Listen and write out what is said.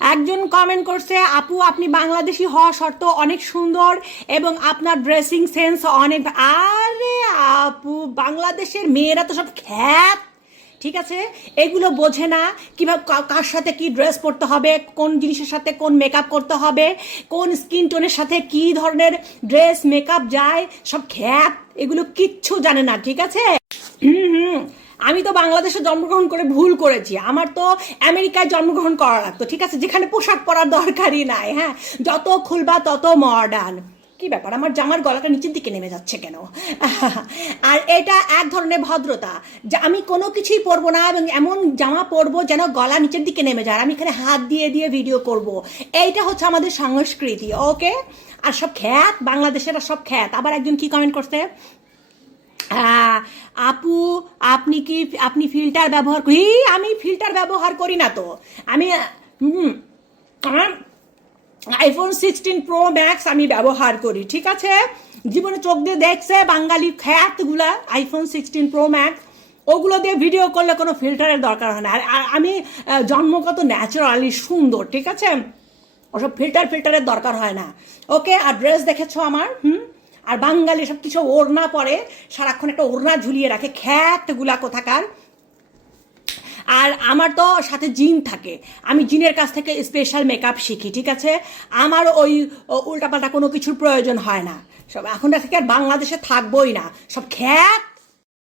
একজন কমেন্ট করছে, আপু, আপনি বাংলাদেশি হওয়া সত্ত্বেও অনেক সুন্দর এবং আপনার ড্রেসিং সেন্স অনেক আরে আপু, বাংলাদেশের মেয়েরা তো সব খ্যাত। ঠিক আছে? এগুলো বোঝে না কীভাবে কার সাথে কি ড্রেস পরতে হবে, কোন জিনিসের সাথে কোন মেকআপ করতে হবে, কোন স্কিন টোনের সাথে কি ধরনের ড্রেস মেকআপ যায়, সব খ্যাত। এগুলো কিচ্ছু জানে না, ঠিক আছে? হুম হুম। আমি তো বাংলাদেশে জন্মগ্রহণ করে ভুল করেছি। আমার তো আমেরিকায় জন্মগ্রহণ করা লাগতো, ঠিক আছে? যেখানে পোশাক পরার দরকারই নাই হ্যাঁ? যত খুলবা তত মডার্ন কি ব্যাপার? আমার জামার গলাটা নিচের দিকে নেমে যাচ্ছে কেন? আর এটা এক ধরনের ভদ্রতা। যে আমি কোনো কিছুই পরবো না এবং এমন জামা পরবো যেন গলা নিচের দিকে নেমে যায় আমি এখানে হাত দিয়ে দিয়ে ভিডিও করব। এইটা হচ্ছে আমাদের সংস্কৃতি ওকে আর সব খ্যাত, বাংলাদেশের সব খ্যাত। আবার একজন কি কমেন্ট করছে? আহ, আপু আপনি কি আপনি ফিল্টার ব্যবহার করি? আমি ফিল্টার ব্যবহার করি না তো। আমি আইফোন সিক্সটিন প্রো ম্যাক্স আমি ব্যবহার করি ঠিক আছে? জীবনে চোখ দিয়ে দেখছে বাঙালি খ্যাতগুলা আইফোন সিক্সটিন প্রো ম্যাক্স ওগুলো দিয়ে ভিডিও করলে কোনো ফিল্টারের দরকার হয় না। আর আমি জন্মগত ন্যাচারালি সুন্দর ঠিক আছে? ওসব ফিল্টার ফিল্টারের দরকার হয় না। ওকে আর ড্রেস দেখেছ আমার? হুম? আর বাঙালি সব কিছু ওড়না পরে, সারাক্ষণ একটা ওড়না ঝুলিয়ে রাখে খ্যাতগুলা কোথাকার। আর আমার তো সাথে জিন থাকে। আমি জিনের কাছ থেকে স্পেশাল মেকআপ শিখি, ঠিক আছে? আমার ওই উল্টাপাল্টা কোনো কিছুর প্রয়োজন হয় না। সব এখন থেকে আর বাংলাদেশে থাকবোই না। সব খ্যাত